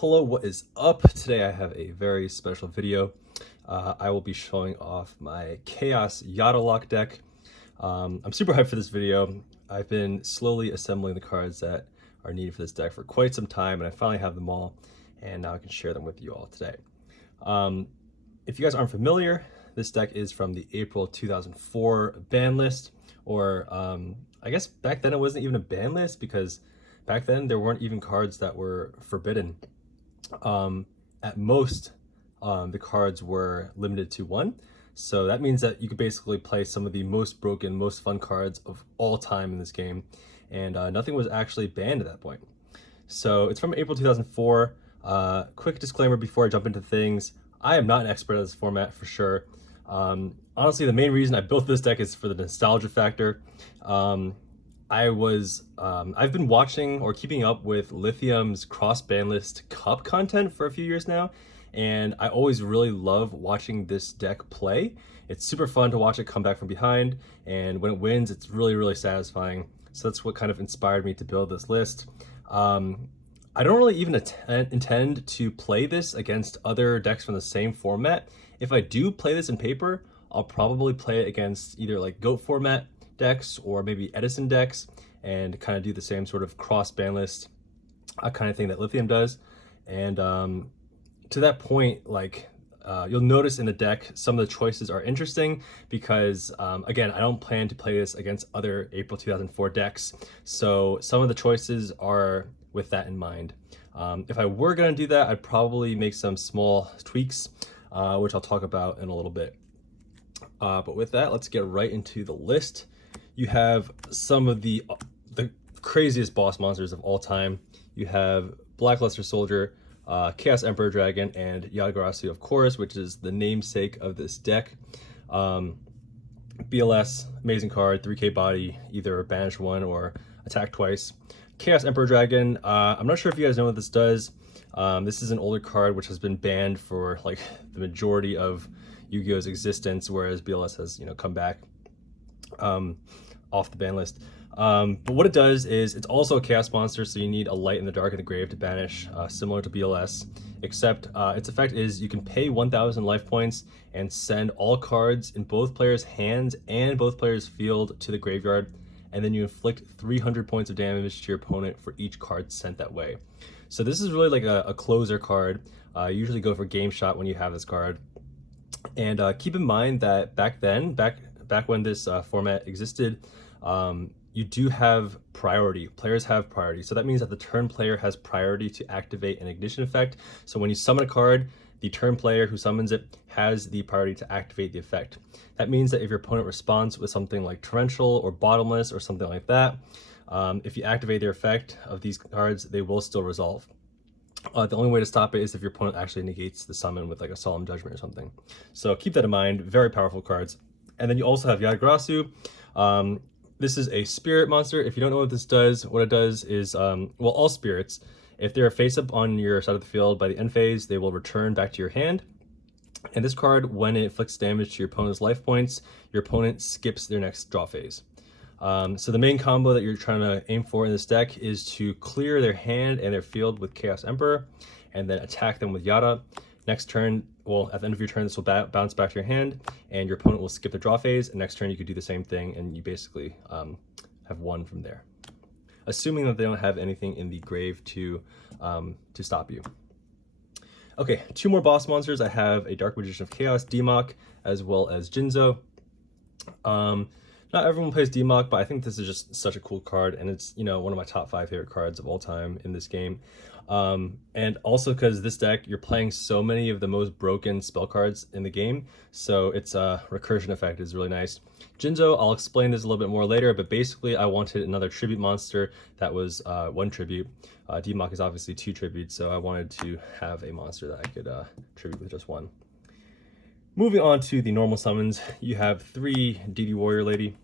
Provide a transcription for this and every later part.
Hello, what is up? Today I have a very special video. I will be showing off my Chaos Yata lock deck. I'm super hyped for this video. I've been slowly assembling the cards that are needed for this deck for quite some time, and I finally have them all, and now I can share them with you all today. If you guys aren't familiar, this deck is from the April 2004 ban list, or I guess back then it wasn't even a ban list because back then there weren't even cards that were forbidden. At most, the cards were limited to one. So that means that you could basically play some of the most broken, most fun cards of all time in this game. And nothing was actually banned at that point. So it's from April 2004. Quick disclaimer before I jump into things. I am not an expert at this format for sure. Honestly, the main reason I built this deck is for the nostalgia factor. I've been watching or keeping up with Lithium's cross ban list cup content for a few years now, and I always really love watching this deck play. It's super fun to watch it come back from behind, and when it wins, it's really satisfying. So that's what kind of inspired me to build this list. I don't really even intend to play this against other decks from the same format. If I do play this in paper, I'll probably play it against either like GOAT format decks or maybe Edison decks and kind of do the same sort of cross ban list kind of thing that Lithium does. And to that point, like you'll notice in the deck, some of the choices are interesting because again, I don't plan to play this against other April 2004 decks. So some of the choices are with that in mind. If I were going to do that, I'd probably make some small tweaks, which I'll talk about in a little bit. But with that, let's get right into the list. You have some of the craziest boss monsters of all time. You have Blackluster Soldier, Chaos Emperor Dragon, and Yata, of course, which is the namesake of this deck. BLS, amazing card, 3k body, either banish one or attack twice. Chaos Emperor Dragon, I'm not sure if you guys know what this does. This is an older card which has been banned for like the majority of Yu-Gi-Oh's existence, whereas BLS has, come back off the ban list. But what it does is it's also a chaos monster, so you need a light in the dark in the grave to banish, similar to BLS, except its effect is you can pay 1,000 life points and send all cards in both players' hands and both players' field to the graveyard, and then you inflict 300 points of damage to your opponent for each card sent that way. So this is really like a closer card. You usually go for Game Shot when you have this card. And keep in mind that back when this format existed, you do have priority. Players have priority. So that means that the turn player has priority to activate an ignition effect. So when you summon a card, the turn player who summons it has the priority to activate the effect. That means that if your opponent responds with something like Torrential or Bottomless or something like that, if you activate their effect of these cards, they will still resolve. The only way to stop it is if your opponent actually negates the summon with like a Solemn Judgment or something. So keep that in mind. Very powerful cards. And then you also have Yata. This is a spirit monster. If you don't know what this does, what it does is, well, all spirits, if they're face up on your side of the field by the end phase, they will return back to your hand. And this card, when it inflicts damage to your opponent's life points, your opponent skips their next draw phase. So the main combo that you're trying to aim for in this deck is to clear their hand and their field with Chaos Emperor, and then attack them with Yata. Next turn, well, at the end of your turn, this will bounce back to your hand, and your opponent will skip the draw phase, and next turn you could do the same thing, and you basically have won from there. Assuming that they don't have anything in the grave to stop you. Okay, two more boss monsters. I have a Dark Magician of Chaos, Demok, as well as Jinzo. Not everyone plays Demok, but I think this is just such a cool card, and it's, one of my top 5 favorite cards of all time in this game. And also because this deck, you're playing so many of the most broken spell cards in the game, so its recursion effect is really nice. Jinzo, I'll explain this a little bit more later, but basically I wanted another tribute monster that was 1 tribute. Demok is obviously 2 tributes, so I wanted to have a monster that I could tribute with just 1. Moving on to the normal summons, you have 3 DD Warrior Lady.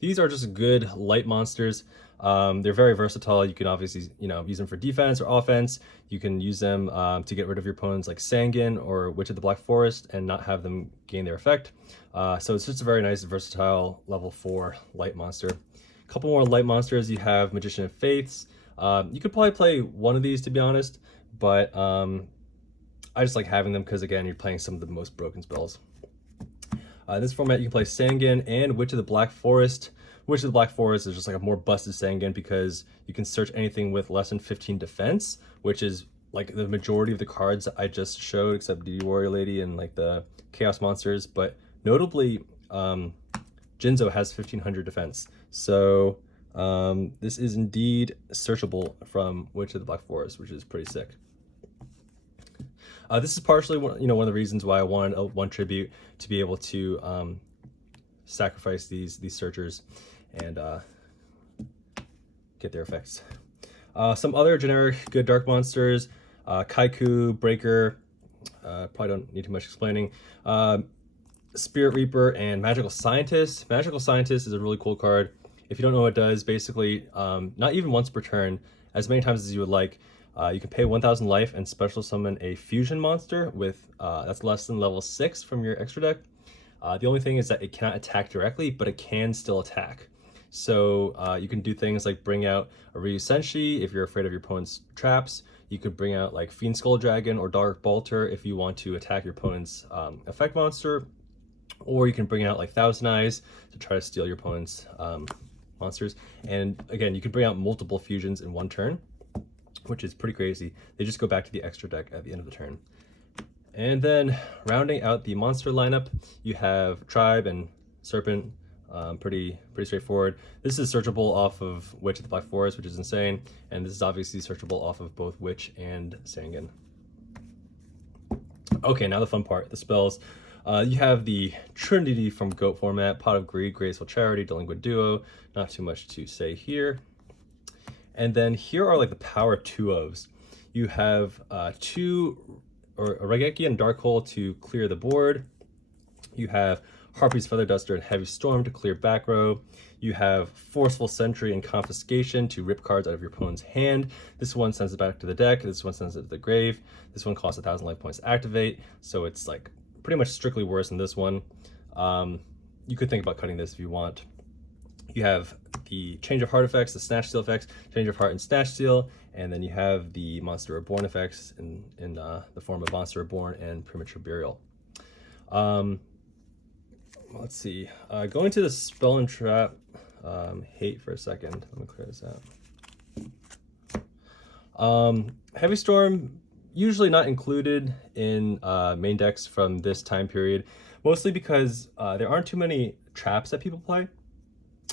These are just good light monsters. They're very versatile. You can obviously, use them for defense or offense. You can use them to get rid of your opponents like Sangin or Witch of the Black Forest and not have them gain their effect. So it's just a very nice, versatile level 4 light monster. A couple more light monsters. You have Magician of Faiths. You could probably play one of these, to be honest, but I just like having them because, again, you're playing some of the most broken spells. In this format, you can play Sangan and Witch of the Black Forest. Witch of the Black Forest is just like a more busted Sangan because you can search anything with less than 15 defense, which is like the majority of the cards that I just showed, except DD Warrior Lady and like the Chaos Monsters. But notably, Jinzo has 1500 defense. So this is indeed searchable from Witch of the Black Forest, which is pretty sick. This is partially one of the reasons why I wanted one tribute to be able to sacrifice these searchers and get their effects. Some other generic good dark monsters: Kaiku, Breaker. Probably don't need too much explaining. Spirit Reaper and Magical Scientist. Magical Scientist is a really cool card. If you don't know what it does, basically, not even once per turn, as many times as you would like, you can pay 1,000 life and special summon a fusion monster with that's less than level 6 from your extra deck. The only thing is that it cannot attack directly, but it can still attack. So you can do things like bring out a Ryu Senshi if you're afraid of your opponent's traps. You could bring out like Fiend Skull Dragon or Dark Bolter if you want to attack your opponent's effect monster. Or you can bring out like Thousand Eyes to try to steal your opponent's monsters. And again, you can bring out multiple fusions in one turn, which is pretty crazy. They just go back to the extra deck at the end of the turn. And then rounding out the monster lineup, you have Tribe and Serpent. Pretty straightforward. This is searchable off of Witch of the Black Forest, which is insane. And this is obviously searchable off of both Witch and Sangan. Okay, now the fun part, the spells. You have the Trinity from GOAT format: Pot of Greed, Graceful Charity, Delinquent Duo. Not too much to say here. And then here are like the power 2-ofs. You have two or a Regeki and Dark Hole to clear the board. You have Harpy's Feather Duster and Heavy Storm to clear back row. You have Forceful Sentry and Confiscation to rip cards out of your opponent's hand. This one sends it back to the deck. This one sends it to the grave. This one costs 1,000 life points to activate, so it's like pretty much strictly worse than this one. You could think about cutting this if you want. You have the Change of Heart effects, the Snatch Steal effects, Change of Heart and Snatch Steal, and then you have the Monster Reborn effects in the form of Monster Reborn and Premature Burial. Let's see. Going to the Spell and Trap Hate for a second. Let me clear this out. Heavy Storm, usually not included in main decks from this time period, mostly because there aren't too many traps that people play.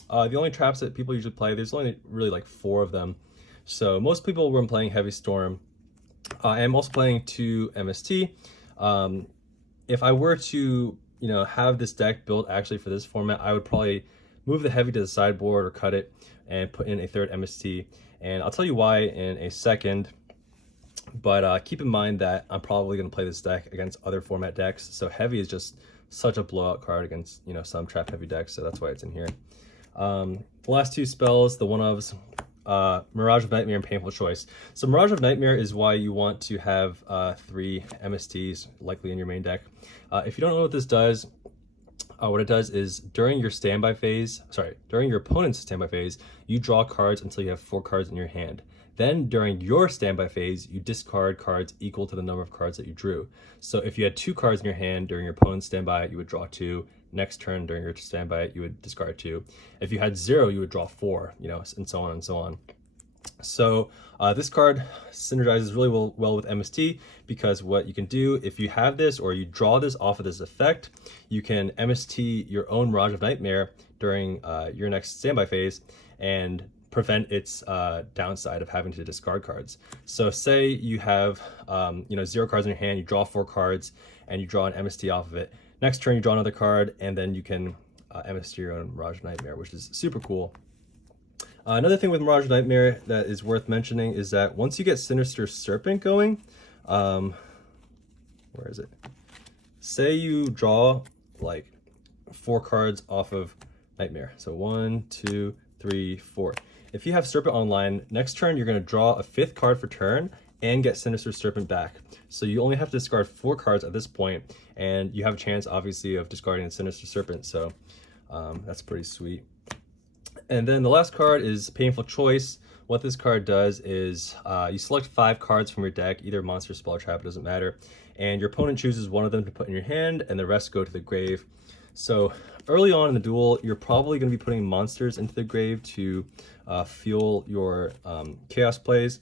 The only traps that people usually play, there's only really like 4 of them. So most people, when playing Heavy Storm, I'm also playing 2 MST. If I were to, have this deck built actually for this format, I would probably move the Heavy to the sideboard or cut it and put in a 3rd MST. And I'll tell you why in a second. But keep in mind that I'm probably going to play this deck against other format decks. So Heavy is just such a blowout card against, some trap heavy decks. So that's why it's in here. The last 2 spells, the one-ofs, Mirage of Nightmare and Painful Choice. So Mirage of Nightmare is why you want to have 3 MSTs likely in your main deck. If you don't know what this does, what it does is during your opponent's standby phase, you draw cards until you have 4 cards in your hand. Then during your standby phase, you discard cards equal to the number of cards that you drew. So if you had 2 cards in your hand during your opponent's standby, you would draw 2. Next turn during your standby, you would discard 2. If you had 0, you would draw 4, and so on and so on. So this card synergizes really well with MST, because what you can do if you have this or you draw this off of this effect, you can MST your own Mirage of Nightmare during your next standby phase and prevent its downside of having to discard cards. So say you have 0 cards in your hand, you draw 4 cards, and you draw an MST off of it. Next turn, you draw another card, and then you can MST your own Mirage of Nightmare, which is super cool. Another thing with Mirage of Nightmare that is worth mentioning is that once you get Sinister Serpent going, where is it? Say you draw like 4 cards off of Nightmare. So 1, 2, 3, 4. If you have Serpent online, next turn you're going to draw a 5th card for turn and get Sinister Serpent back. So you only have to discard 4 cards at this point, and you have a chance, obviously, of discarding the Sinister Serpent. So that's pretty sweet. And then the last card is Painful Choice, what this card does is you select 5 cards from your deck, either monster, spell, or trap, it doesn't matter, and your opponent chooses one of them to put in your hand, and the rest go to the grave. So early on in the duel, you're probably going to be putting monsters into the grave to fuel your chaos plays.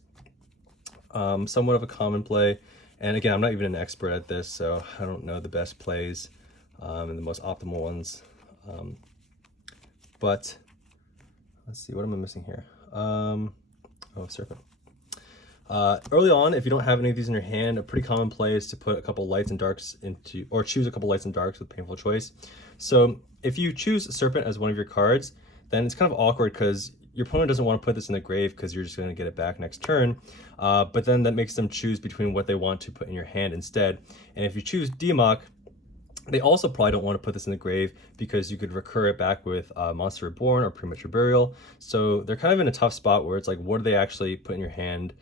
Somewhat of a common play, and again, I'm not even an expert at this, so I don't know the best plays and the most optimal ones. But let's see, what am I missing here? Oh, Serpent. Early on, if you don't have any of these in your hand, a pretty common play is to put a couple lights and darks into, or choose a couple lights and darks with Painful Choice. So if you choose Serpent as one of your cards, then it's kind of awkward because your opponent doesn't want to put this in the grave because you're just going to get it back next turn. But then that makes them choose between what they want to put in your hand instead. And if you choose Demok, they also probably don't want to put this in the grave because you could recur it back with Monster Reborn or Premature Burial. So they're kind of in a tough spot where it's like, what do they actually put in your hand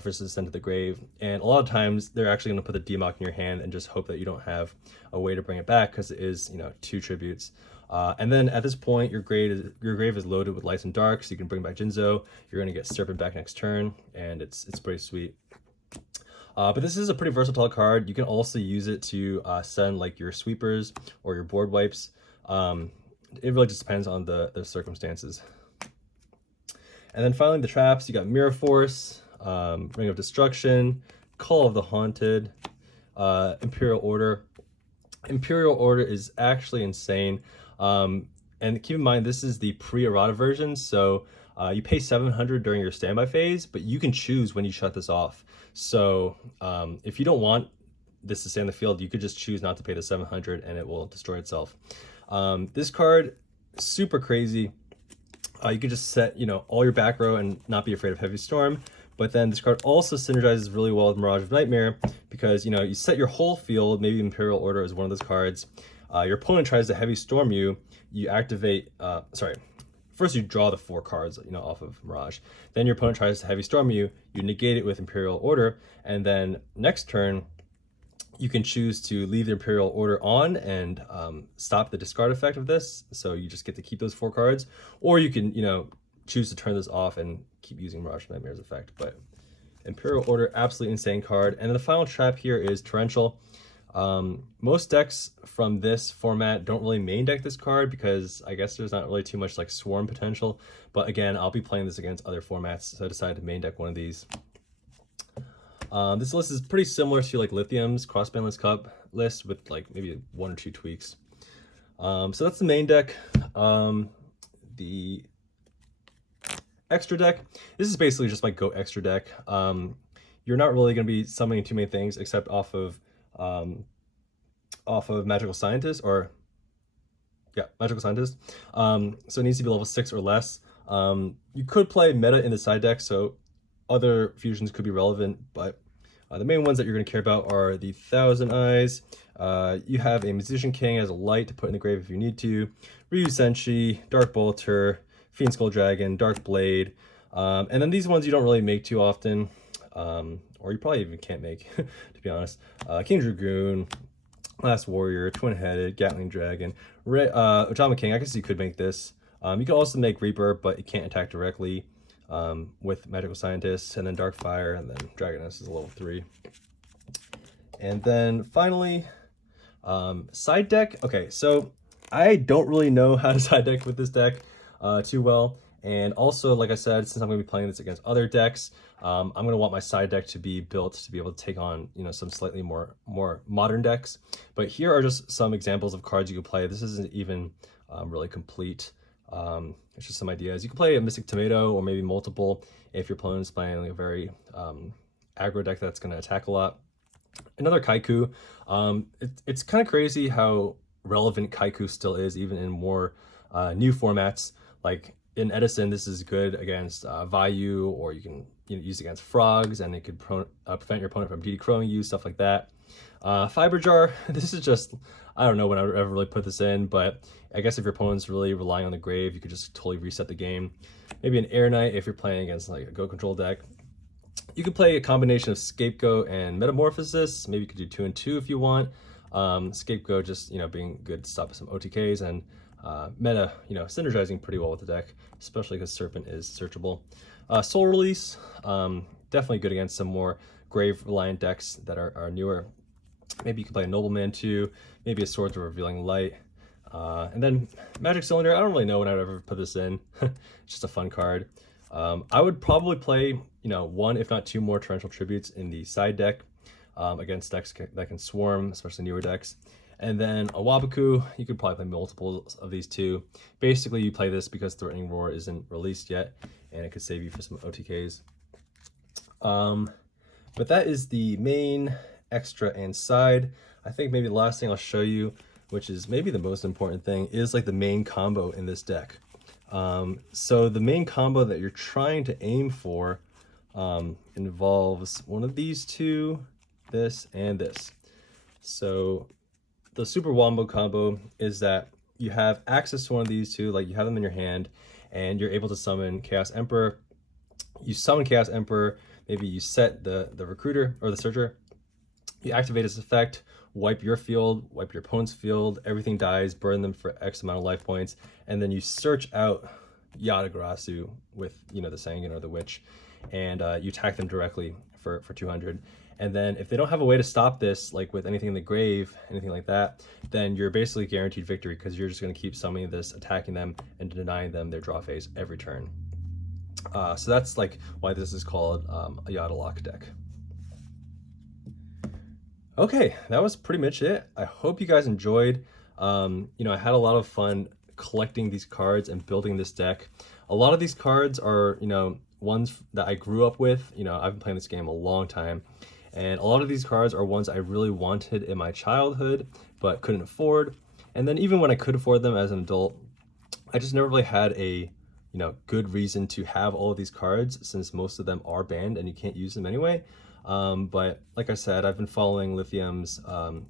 versus send to the grave? And a lot of times they're actually going to put the Demok in your hand and just hope that you don't have a way to bring it back because it is, 2 tributes. And then at this point, your grave is loaded with lights and darks. So you can bring back Jinzo. You're going to get Serpent back next turn, and it's pretty sweet. But this is a pretty versatile card. You can also use it to send like your sweepers or your board wipes. It really just depends on the circumstances. And then finally the traps, you got Mirror Force, Ring of Destruction, Call of the Haunted, Imperial Order. Imperial Order is actually insane. And keep in mind, this is the pre-errata version, so you pay 700 during your standby phase, but you can choose when you shut this off. So if you don't want this to stay on the field, you could just choose not to pay the 700 and it will destroy itself. This card, super crazy. You could just set, all your back row and not be afraid of Heavy Storm. But then this card also synergizes really well with Mirage of Nightmare because, you set your whole field, maybe Imperial Order is one of those cards. Your opponent tries to Heavy Storm you, you activate, first you draw the 4 cards, off of Mirage. Then your opponent tries to Heavy Storm you, you negate it with Imperial Order, and then next turn, you can choose to leave the Imperial Order on and stop the discard effect of this, so you just get to keep those 4 cards, or you can, choose to turn this off and keep using Mirage of Nightmare's effect. But Imperial Order, absolutely insane card. And then the final trap here is Torrential. Most decks from this format don't really main deck this card because I guess there's not really too much like swarm potential, but again, I'll be playing this against other formats, so I decided to main deck one of these. This list is pretty similar to like Lithium's Crossbandless Cup list with like maybe 1 or 2 tweaks. So that's the main deck. The extra deck, this is basically just my go extra deck. You're not really going to be summoning too many things except off of Magical Scientist, or Magical Scientist. So it needs to be level 6 or less. You could play meta in the side deck, so other fusions could be relevant, but the main ones that you're going to care about are the Thousand Eyes. You have a Musician King as a light to put in the grave if you need to, Ryu Senshi, Dark Bolter, Fiend Skull Dragon, Dark Blade, and then these ones you don't really make too often, or you probably even can't make, to be honest. King Dragoon, Last Warrior, Twin-Headed, Gatling Dragon, Ojama King. I guess you could make this. You could also make Reaper, but it can't attack directly with Magical Scientist, and then Dark Fire, and then Dragoness is a level 3. And then finally, side deck. Okay, so I don't really know how to side deck with this deck too well. And also, like I said, since I'm going to be playing this against other decks, I'm going to want my side deck to be built to be able to take on, some slightly more modern decks. But here are just some examples of cards you can play. This isn't even really complete. It's just some ideas. You can play a Mystic Tomato or maybe multiple if your opponent is playing like a very aggro deck that's going to attack a lot. Another Kaiku. It's kind of crazy how relevant Kaiku still is, even in more new formats. Like in Edison, this is good against Vayu, or you can use it against frogs, and it could prevent your opponent from DD-crowing you, stuff like that. Fiber Jar, this is just, I don't know when I would ever really put this in, but I guess if your opponent's really relying on the grave, you could just totally reset the game. Maybe an Air Knight if you're playing against like a Go Control deck. You could play a combination of Scapegoat and Metamorphosis. Maybe you could do 2 and 2 if you want. Scapegoat just, being good to stop some OTKs, and meta, synergizing pretty well with the deck, especially because Serpent is searchable. Soul Release, definitely good against some more grave reliant decks that are newer. Maybe you could play a Nobleman too, maybe a Swords of Revealing Light. And then Magic Cylinder, I don't really know when I'd ever put this in. It's just a fun card. I would probably play, one if not two more Torrential Tributes in the side deck against decks that can swarm, especially newer decks. And then a Wabaku, you could probably play multiples of these two. Basically, you play this because Threatening Roar isn't released yet, and it could save you for some OTKs. But that is the main, extra, and side. I think maybe the last thing I'll show you, which is maybe the most important thing, is like the main combo in this deck. So the main combo that you're trying to aim for involves one of these two, this, and this. So the Super Wombo combo is that you have access to one of these two, like you have them in your hand, and you're able to summon Chaos Emperor. You summon Chaos Emperor, maybe you set the Recruiter or the Searcher, you activate its effect, wipe your field, wipe your opponent's field, everything dies, burn them for X amount of life points, and then you search out Yata with, the Sanguine or the Witch, and you attack them directly for 200. And then if they don't have a way to stop this, like with anything in the grave, anything like that, then you're basically guaranteed victory because you're just going to keep summoning this, attacking them, and denying them their draw phase every turn. So that's like why this is called a Yata lock deck. Okay, that was pretty much it. I hope you guys enjoyed. I had a lot of fun collecting these cards and building this deck. A lot of these cards are, ones that I grew up with. I've been playing this game a long time. And a lot of these cards are ones I really wanted in my childhood, but couldn't afford. And then even when I could afford them as an adult, I just never really had a, good reason to have all of these cards since most of them are banned and you can't use them anyway. But like I said, I've been following Lithium's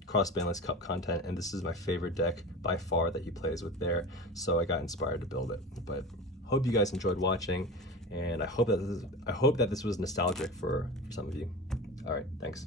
cross-banlist cup content, and this is my favorite deck by far that he plays with there. So I got inspired to build it. But hope you guys enjoyed watching, and I hope that this was nostalgic for some of you. All right, thanks.